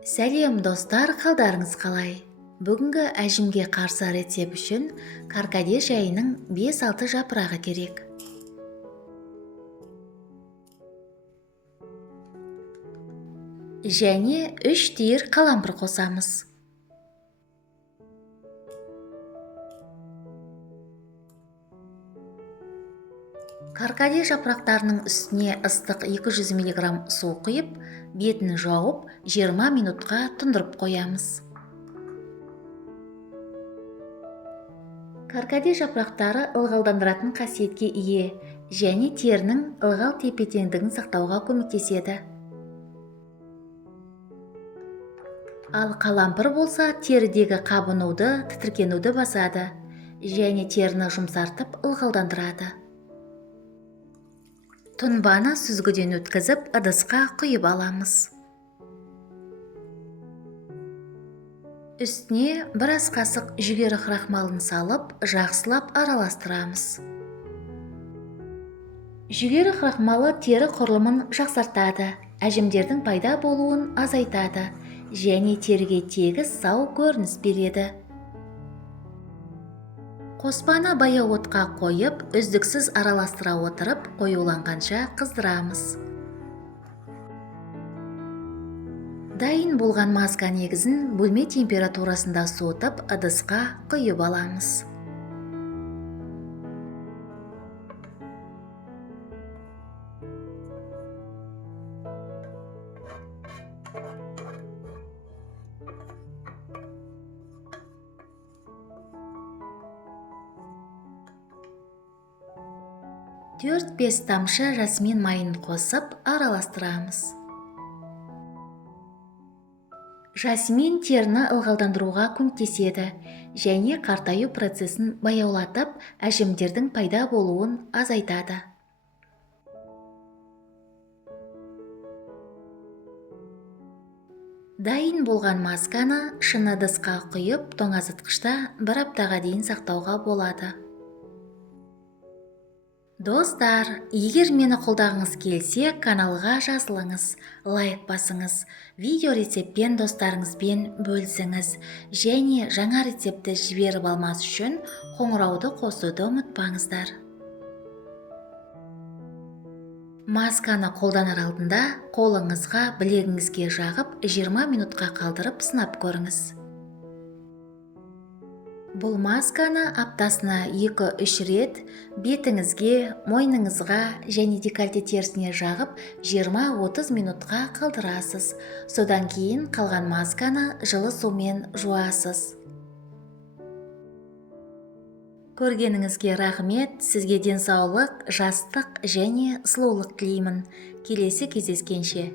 Сәлем достар, қалдарыңыз қалай? Бүгінгі әжімге қарсы рецепт үшін каркаде шайының 5-6 жапырағы керек. Және 3 түйір қалампыр қосамыз. Каркаде жапырақтарының үстіне ыстық 200 мг су құйып, бетін жауып, 20 минутқа тұндырып қоямыз. Каркаде жапырақтары ылғалдандыратын қасиетке ие және терінің ылғал тепе-теңдігін сақтауға көмектеседі. Ал қалампыр болса, терідегі қабынуды, тітіркенуді басады және теріні жұмсартып ылғалдандырады. Тұнбаны сүзгіден өткізіп, ыдысқа құйып аламыз. Үстіне бір ас қасық жүгері крахмалын салып, жақсылап араластырамыз. Жүгері крахмалы тері құрылымын жақсартады, әжімдердің пайда болуын азайтады және теріге тегіс сау көрініс береді. Қоспаны баяу отқа қойып, үздіксіз араластыра отырып, қоюланғанша қыздырамыз. Дайын болған маска негізін бөлме температурасында суытып, ыдысқа құйып аламыз. Төрт-бес тамшы жасмин майын қосып араластырамыз. Жасмин теріні ылғалдандыруға көмектеседі және қартаю процесін баяулатып, әжімдердің пайда болуын азайтады. Дайын болған масканы шыны ыдысқа құйып, тоңазытқышта 1 аптаға дейін сақтауға болады. Достар, егер мені қолдағыңыз келсе, каналға жазылыңыз, лайк басыңыз, видео рецептпен достарыңызбен бөлісіңіз және жаңа рецепті жіберіп алмас үшін қоңырауды қосуды ұмытпаңыздар. Масканы қолданар алдында қолыңызға, білегіңізге жағып 20 минутқа қалдырып сынап көріңіз. Бұл масканы аптасына 2-3 рет бетіңізге, мойныңызға және декольте терісіне жағып 20-30 минутқа қалдырасыз. Содан кейін қалған масканы жылы сумен жуасыз. Көргеніңізге рахмет, сізге денсаулық, жастық және сұлулық тілеймін. Келесі кездескенше.